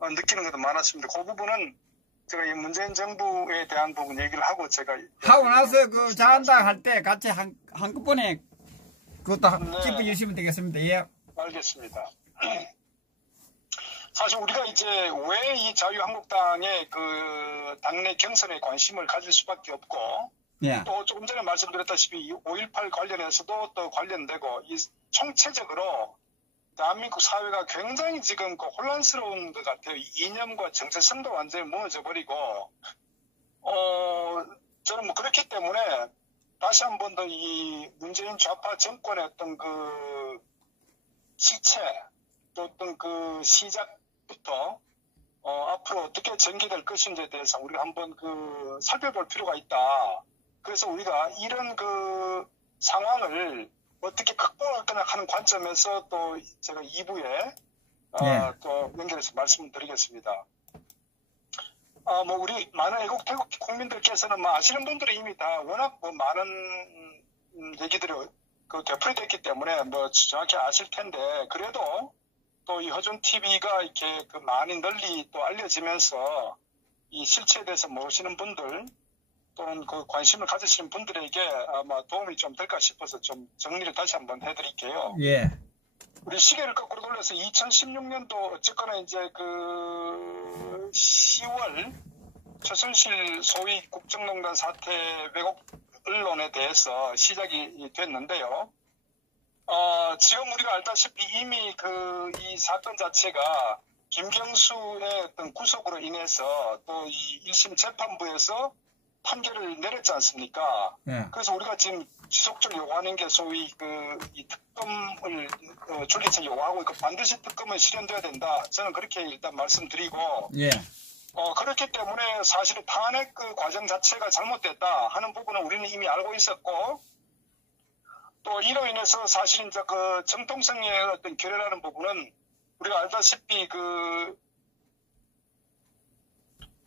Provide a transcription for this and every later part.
느끼는 것도 많았습니다. 그 부분은 제가 이 문재인 정부에 대한 부분 얘기를 하고 제가 하고 나서 그 자한당 할 때 같이 한꺼번에 그것도 네. 짚어주시면 되겠습니다. 예. 알겠습니다. 사실 우리가 이제 왜 이 자유한국당의 그 당내 경선에 관심을 가질 수밖에 없고 예. 또 조금 전에 말씀드렸다시피 5.18 관련해서도 또 관련되고 이 총체적으로 대한민국 사회가 굉장히 지금 그 혼란스러운 것 같아요. 이념과 정체성도 완전히 무너져 버리고 저는 뭐 그렇기 때문에 다시 한 번 더 이 문재인 좌파 정권의 어떤 그 시체 또 어떤 그 시작부터 앞으로 어떻게 전개될 것인지에 대해서 우리가 한번 그 살펴볼 필요가 있다. 그래서 우리가 이런 그 상황을 어떻게 극복할 거냐 하는 관점에서 또 제가 2부에 네. 또 연결해서 말씀을 드리겠습니다. 뭐 우리 많은 애국 태국 국민들께서는 뭐 아시는 분들이 이미 다 워낙 뭐 많은 얘기들이 그 되풀이됐기 때문에 뭐 정확히 아실 텐데 그래도 또 이 허준 TV가 이렇게 그 많이 널리 또 알려지면서 이 실체에 대해서 모르시는 분들 또는 그 관심을 가지시는 분들에게 아마 도움이 좀 될까 싶어서 좀 정리를 다시 한번 해드릴게요. 예. 우리 시계를 거꾸로 돌려서 2016년도 어쨌거나 이제 그 10월 최순실 소위 국정농단 사태 왜곡 언론에 대해서 시작이 됐는데요. 지금 우리가 알다시피 이미 이 사건 자체가 김경수의 어떤 구속으로 인해서 또 이 1심 재판부에서 판결을 내렸지 않습니까? 예. 그래서 우리가 지금 지속적으로 요구하는 게 소위 이 특검을 줄기차 요구하고 있고 반드시 특검은 실현돼야 된다. 저는 그렇게 일단 말씀드리고 예. 그렇기 때문에 사실 탄핵 그 과정 자체가 잘못됐다 하는 부분은 우리는 이미 알고 있었고 또 이로 인해서 사실 이제 그 정통성의 어떤 결여라는 부분은 우리가 알다시피 그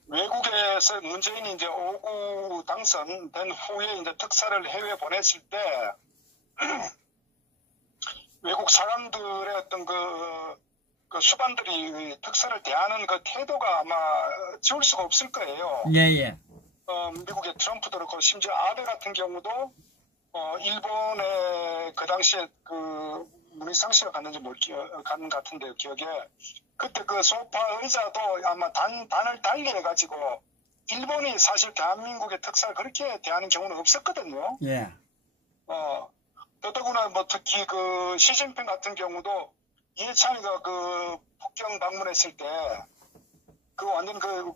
외국에서 문재인이 이제 5구 당선된 후에 이제 특사를 해외에 보냈을 때 외국 사람들의 어떤 그 수반들이 특사를 대하는 그 태도가 아마 지울 수가 없을 거예요. 예. 미국의 트럼프도 그렇고 심지어 아베 같은 경우도 일본에 그 당시에 그 문희상 씨가 갔는지 간 같은데요, 기억에. 그때 그 소파 의자도 아마 단을 달리해가지고 일본이 사실 대한민국의 특사를 그렇게 대하는 경우는 없었거든요. 예. 더더구나 뭐 특히 그 시진핑 같은 경우도 이해찬이가 그 북경 방문했을 때 그 완전 그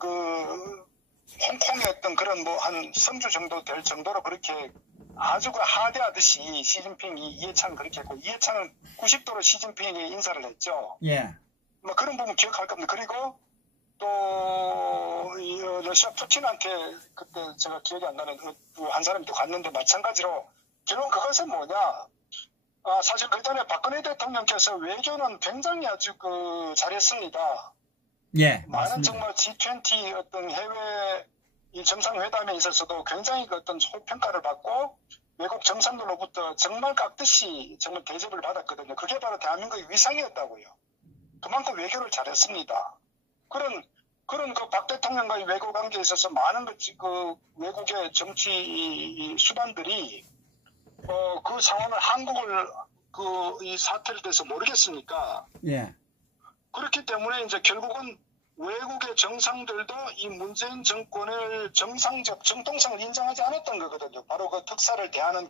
홍콩의 어떤 그런 뭐 한 성주 정도 될 정도로 그렇게 아주 그 하대하듯이 시진핑이 이해찬 그렇게 했고 이해찬은 90도로 시진핑에게 인사를 했죠. 예. 뭐 그런 부분 기억할 겁니다. 그리고 또 러시아 푸틴한테 그때 제가 기억이 안 나는 한 사람이 또 갔는데 마찬가지로 결국 그것은 뭐냐? 사실 그 전에 박근혜 대통령께서 외교는 굉장히 아주 잘했습니다. 예. 많은 맞습니다. 정말 G20 어떤 해외 이 정상회담에 있어서도 굉장히 그 어떤 소평가를 받고 외국 정상들로부터 정말 깍듯이 정말 대접을 받았거든요. 그게 바로 대한민국의 위상이었다고요. 그만큼 외교를 잘했습니다. 그런 그 박 대통령과의 외교 관계에 있어서 많은 그 외국의 정치 수반들이 그 상황을 한국을 이 사태를 대해서 모르겠습니까? 예. 그렇기 때문에 이제 결국은 외국의 정상들도 이 문재인 정권을 정상적 정통성을 인정하지 않았던 거거든요. 바로 그 특사를 대하는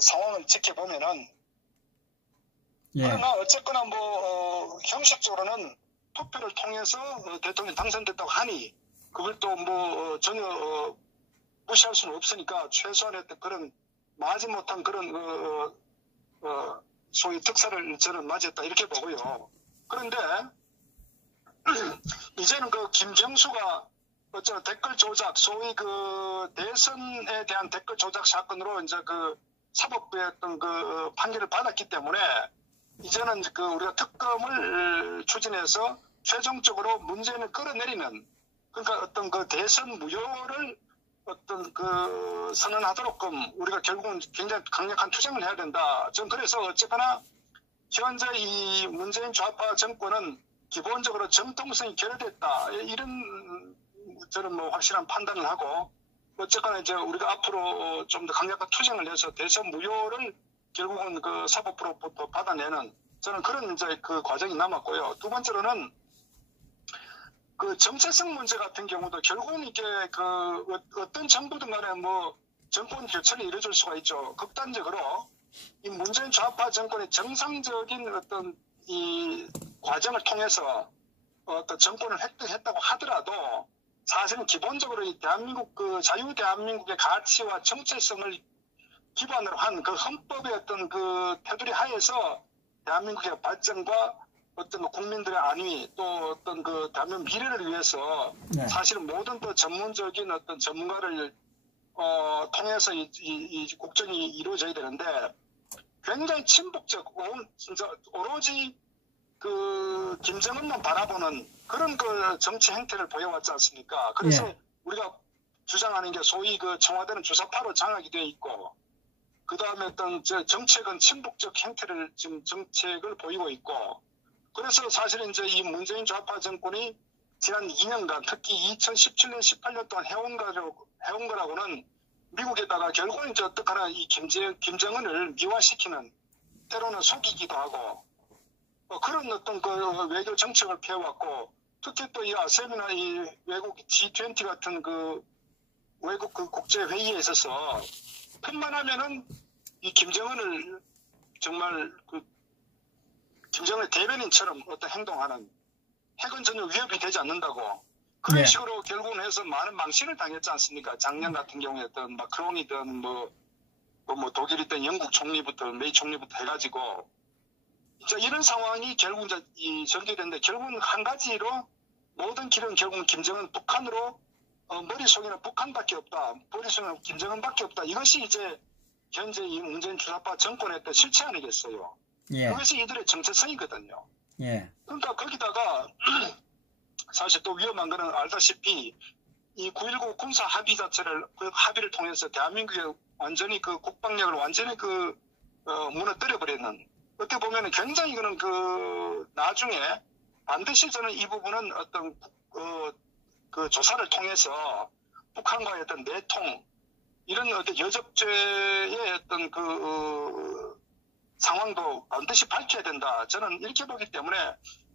상황을 지켜보면은. 예. 그러나 어쨌거나 뭐 형식적으로는 투표를 통해서 대통령이 당선됐다고 하니 그걸 또 뭐 전혀 무시할 수는 없으니까 최소한의 그런 마지못한 그런 소위 특사를 저는 맞았다 이렇게 보고요. 그런데 이제는 그 김정수가 어쩌나 댓글 조작, 소위 그 대선에 대한 댓글 조작 사건으로 이제 그 사법부의 어떤 그 판결을 받았기 때문에 이제는 우리가 특검을 추진해서 최종적으로 문재인을 끌어내리는 그러니까 어떤 그 대선 무효를 어떤 선언하도록끔 우리가 결국은 굉장히 강력한 투쟁을 해야 된다. 전 그래서 어쨌거나 현재 이 문재인 좌파 정권은 기본적으로 정통성이 결여됐다. 이런 저는 뭐 확실한 판단을 하고 어쨌거나 이제 우리가 앞으로 좀 더 강력한 투쟁을 해서 대선 무효를 결국은 그 사법부로부터 받아내는 저는 그런 이제 그 과정이 남았고요. 두 번째로는 그 정체성 문제 같은 경우도 결국은 이게 그 어떤 정부든 간에 뭐 정권 교체를 이뤄줄 수가 있죠. 극단적으로 이 문재인 좌파 정권의 정상적인 어떤 이 과정을 통해서 어떤 정권을 획득했다고 하더라도 사실은 기본적으로 이 대한민국 그 자유 대한민국의 가치와 정체성을 기반으로 한 그 헌법의 어떤 그 테두리 하에서 대한민국의 발전과 어떤 국민들의 안위 또 어떤 그 대한민국 미래를 위해서 네. 사실은 모든 또 전문적인 어떤 전문가를 통해서 이 국정이 이루어져야 되는데 굉장히 친북적 진짜 오로지 그 김정은만 바라보는 그런 그 정치 행태를 보여왔지 않습니까? 그래서 예. 우리가 주장하는 게 소위 그 청와대는 주사파로 장악이 되어 있고 그 다음에 어떤 정책은 친북적 행태를 지금 정책을 보이고 있고 그래서 사실은 이제 이 문재인 좌파 정권이 지난 2년간 특히 2017년, 18년 동안 해온 거라고는 미국에다가 결국은 이제 어떡하나 이 김정은을 미화시키는 때로는 속이기도 하고 그런 어떤 그 외교 정책을 펴왔고 특히 또 이 아셈이나 이 외국 G20 같은 그 외국 그 국제 회의에 있어서 틈만 하면은 이 김정은을 정말 그 김정은의 대변인처럼 어떤 행동하는 핵은 전혀 위협이 되지 않는다고 그런 네. 식으로 결국은 해서 많은 망신을 당했지 않습니까? 작년 같은 경우에 어떤 마크롱이든 뭐 독일이든 영국 총리부터 메이 총리부터 해가지고 자, 이런 상황이 결국 이제 전개됐는데 결국은 한 가지로 모든 길은 결국은 김정은 북한으로 머릿속에는 북한밖에 없다. 머릿속에는 김정은밖에 없다. 이것이 이제 현재 이 문재인 주사파 정권의 어떤 실체 아니겠어요. 예. 그것이 이들의 정체성이거든요. 예. 그러니까 거기다가 사실 또 위험한 거는 알다시피 이 9.19 군사 합의 자체를 그 합의를 통해서 대한민국의 완전히 그 국방력을 완전히 그 무너뜨려 버리는 어떻게 보면 굉장히 이거는 그 나중에 반드시 저는 이 부분은 어떤 그 조사를 통해서 북한과의 어떤 내통 이런 어떤 여적죄의 어떤 그 상황도 반드시 밝혀야 된다. 저는 이렇게 보기 때문에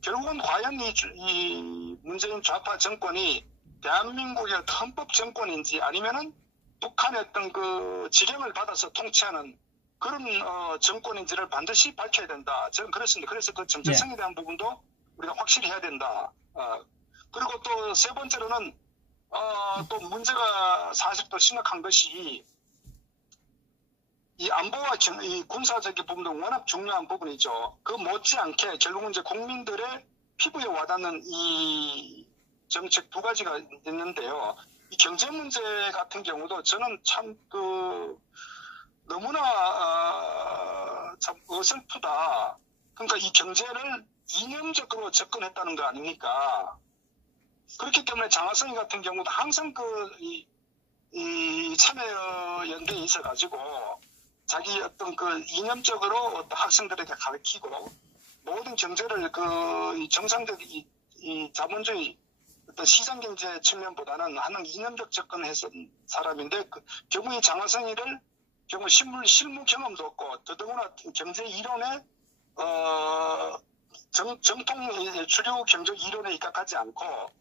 결국은 과연 이 문재인 좌파 정권이 대한민국의 어떤 헌법 정권인지 아니면은 북한의 어떤 그 지령을 받아서 통치하는 그런 정권인지를 반드시 밝혀야 된다. 저는 그렇습니다. 그래서 그 정체성에 대한 부분도 우리가 확실히 해야 된다. 그리고 또 세 번째로는 또 문제가 사실 또 심각한 것이 이 안보와 이 군사적인 부분도 워낙 중요한 부분이죠. 그 못지않게 결국은 이제 국민들의 피부에 와닿는 이 정책 두 가지가 있는데요. 이 경제 문제 같은 경우도 저는 참 너무나 참 어설프다. 그러니까 이 경제를 이념적으로 접근했다는 거 아닙니까? 그렇기 때문에 장하성이 같은 경우도 항상 이 참여연대에 있어가지고 자기 어떤 그 이념적으로 어떤 학생들에게 가르치고 모든 경제를 이 정상적 이 자본주의 어떤 시장 경제 측면보다는 항상 이념적 접근을 했던 사람인데 결국 이 장하성이를 경우 실무 경험도 없고 더더구나 경제 이론에 정통 주류 경제 이론에 입각하지 않고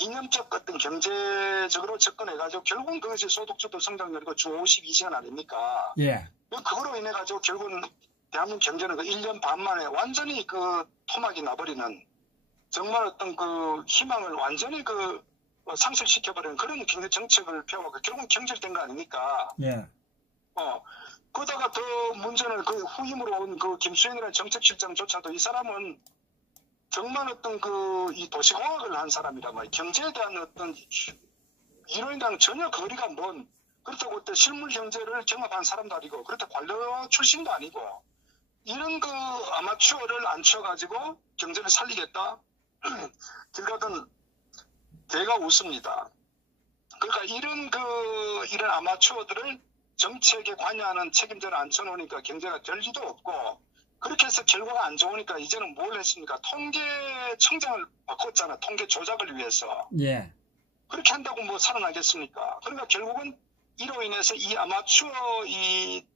이념적 어떤 경제적으로 접근해가지고 결국은 그것이 소득주도 성장률이고 주 52시간 아닙니까? 예. 그거로 인해가지고 결국은 대한민국 경제는 1년 반 만에 완전히 토막이 나버리는 정말 어떤 희망을 완전히 상실시켜버리는 그런 경제 정책을 펴고 결국은 경질된 거 아닙니까? 예. 그러다가 더 문제는 후임으로 온 김수현이라는 정책실장조차도 이 사람은 정말 어떤 이 도시공학을 한 사람이란 말이에요. 경제에 대한 어떤 이론에 대한 전혀 거리가 먼 그렇다고 어떤 실물 경제를 경험한 사람도 아니고 그렇다고 관료 출신도 아니고 이런 아마추어를 앉혀가지고 경제를 살리겠다? 길 가든 개가 웃습니다. 그러니까 이런 아마추어들을 정책에 관여하는 책임자를 앉혀놓으니까 경제가 될 리도 없고 그렇게 해서 결과가 안 좋으니까 이제는 뭘 했습니까? 통계청장을 바꿨잖아. 통계 조작을 위해서. 예. 그렇게 한다고 뭐 살아나겠습니까? 그러니까 결국은 이로 인해서 이 아마추어 이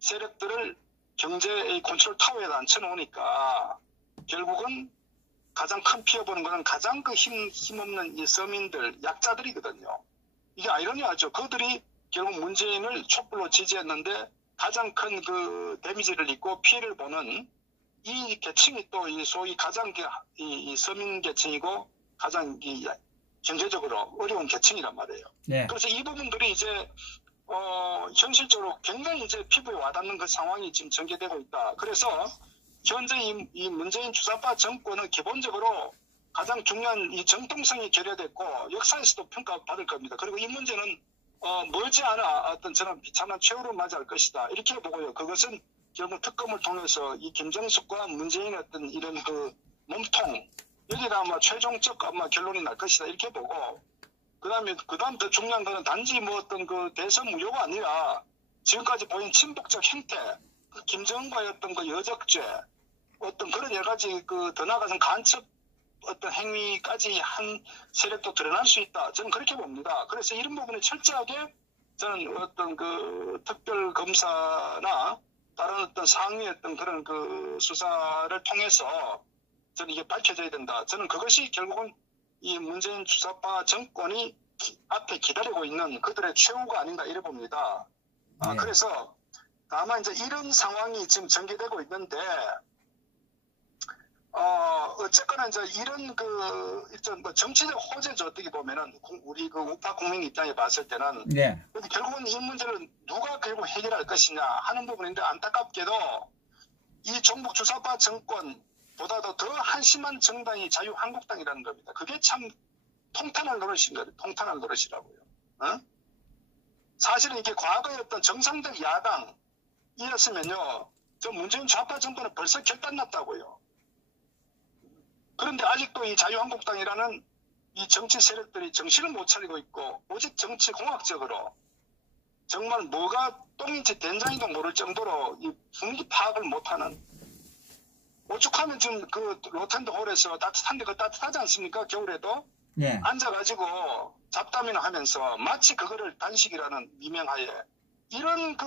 세력들을 경제의 컨트롤 타워에다 앉혀놓으니까 결국은 가장 큰 피해 보는 거는 가장 그 힘없는 이 서민들, 약자들이거든요. 이게 아이러니하죠. 그들이 결국 문재인을 촛불로 지지했는데 가장 큰 그 데미지를 입고 피해를 보는 이 계층이 또 이 소위 가장 이 서민 계층이고 가장 이 경제적으로 어려운 계층이란 말이에요. 네. 그래서 이 부분들이 이제 현실적으로 굉장히 이제 피부에 와닿는 그 상황이 지금 전개되고 있다. 그래서 현재 이 문재인 주사파 정권은 기본적으로 가장 중요한 이 정통성이 결여됐고 역사에서도 평가받을 겁니다. 그리고 이 문제는 멀지 않아 어떤 저는 비참한 최후를 맞이할 것이다. 이렇게 보고요. 그것은 결국 특검을 통해서 이 김정숙과 문재인의 어떤 이런 그 몸통 여기가 아마 최종적 아마 결론이 날 것이다. 이렇게 보고 그다음 더 중요한 거는 단지 뭐 어떤 그 대선 무효가 아니라 지금까지 보인 친북적 행태, 그 김정은과의 어떤 그 여적죄, 어떤 그런 여러 가지 그 더 나아가서는 간첩 어떤 행위까지 한 세력도 드러날 수 있다. 저는 그렇게 봅니다. 그래서 이런 부분에 철저하게 저는 어떤 그 특별 검사나 다른 어떤 상위 어떤 그런 그 수사를 통해서 저는 이게 밝혀져야 된다. 저는 그것이 결국은 이 문재인 주사파 정권이 앞에 기다리고 있는 그들의 최후가 아닌가 이래 봅니다. 네. 그래서 다만 이제 이런 상황이 지금 전개되고 있는데 어쨌거나 이제 이런 그 일단 뭐 정치적 호재죠. 어떻게 보면은 우리 그 우파 국민 입장에 봤을 때는 네. 결국은 이 문제를 누가 결국 해결할 것이냐 하는 부분인데 안타깝게도 이 종북 주사파 정권보다도 더 한심한 정당이 자유한국당이라는 겁니다. 그게 참 통탄할 노릇인 거예요. 통탄할 노릇이라고요. 사실은 이게 과거의 어떤 정상적 야당이었으면요, 저 문재인 좌파 정권은 벌써 결단났다고요. 그런데 아직도 이 자유한국당이라는 이 정치 세력들이 정신을 못 차리고 있고 오직 정치 공학적으로 정말 뭐가 똥인지 된장인지 모를 정도로 이 분위기 파악을 못하는 오죽하면 지금 그 로텐드 홀에서 따뜻한데 그 따뜻하지 않습니까? 겨울에도 네. 앉아가지고 잡담이나 하면서 마치 그거를 단식이라는 미명하에 이런 그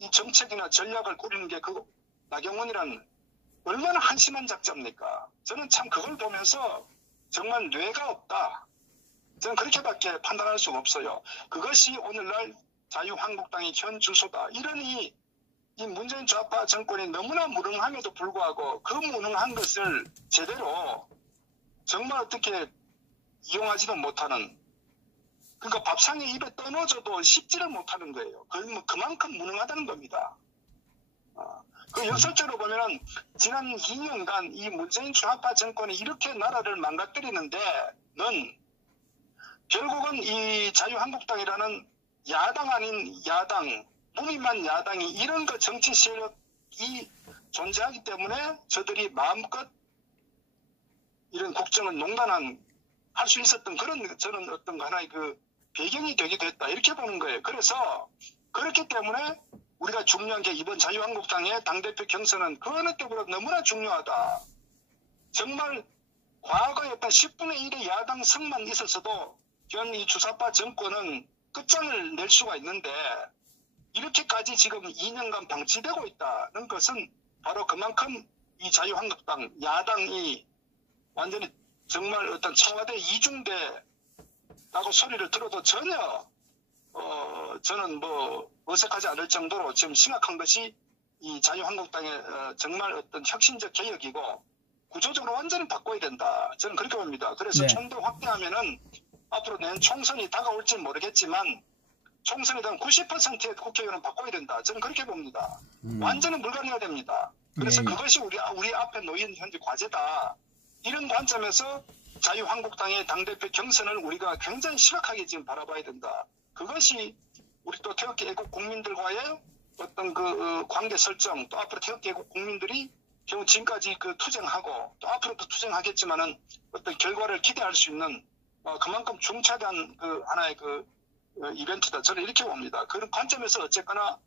이 정책이나 전략을 꾸리는 게 그 나경원이라는 얼마나 한심한 작자입니까? 저는 참 그걸 보면서 정말 뇌가 없다. 저는 그렇게밖에 판단할 수가 없어요. 그것이 오늘날 자유한국당의 현 주소다. 이러니 이 문재인 좌파 정권이 너무나 무능함에도 불구하고 그 무능한 것을 제대로 정말 어떻게 이용하지도 못하는, 그러니까 밥상에 입에 떠넣어줘도 씹지를 못하는 거예요. 그만큼 무능하다는 겁니다. 그 역설적으로 보면은 지난 2년간 이 문재인 좌파 정권이 이렇게 나라를 망가뜨리는데는 결국은 이 자유한국당이라는 야당 아닌 야당, 무늬만 야당이 이런 그 정치 세력이 존재하기 때문에 저들이 마음껏 이런 국정을 농단한 할 수 있었던 그런 저는 어떤 하나의 그 배경이 되기도 했다. 이렇게 보는 거예요. 그래서 그렇기 때문에 우리가 중요한 게 이번 자유한국당의 당대표 경선은 그 어느 때보다 너무나 중요하다. 정말 과거에 어떤 10분의 1의 야당 승만 있었어도 현 이 주사파 정권은 끝장을 낼 수가 있는데 이렇게까지 지금 2년간 방치되고 있다는 것은 바로 그만큼 이 자유한국당 야당이 완전히 정말 어떤 청와대 이중대라고 소리를 들어도 전혀 저는 뭐 어색하지 않을 정도로 지금 심각한 것이 이 자유한국당의 정말 어떤 혁신적 개혁이고 구조적으로 완전히 바꿔야 된다. 저는 그렇게 봅니다. 그래서 네. 좀 더 확대하면은 앞으로 내년 총선이 다가올지는 모르겠지만 총선에 대한 90%의 국회의원은 바꿔야 된다. 저는 그렇게 봅니다. 완전히 물갈이해야 됩니다. 그래서 예. 그것이 우리 앞에 놓인 현재 과제다. 이런 관점에서 자유한국당의 당대표 경선을 우리가 굉장히 심각하게 지금 바라봐야 된다. 그것이 우리 또 태극기 애국 국민들과의 어떤 그 관계 설정, 또 앞으로 태극기 애국 국민들이 결국 지금까지 그 투쟁하고 또 앞으로도 투쟁하겠지만은 어떤 결과를 기대할 수 있는 그만큼 중차대한 그 하나의 그 이벤트다. 저는 이렇게 봅니다. 그런 관점에서 어쨌거나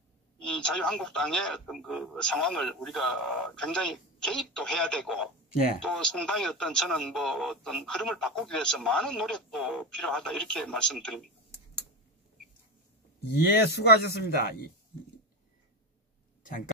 이 자유한국당의 어떤 그 상황을 우리가 굉장히 개입도 해야 되고 예. 또 상당히 어떤 저는 뭐 어떤 흐름을 바꾸기 위해서 많은 노력도 필요하다 이렇게 말씀드립니다. 예, 수고하셨습니다. 잠깐.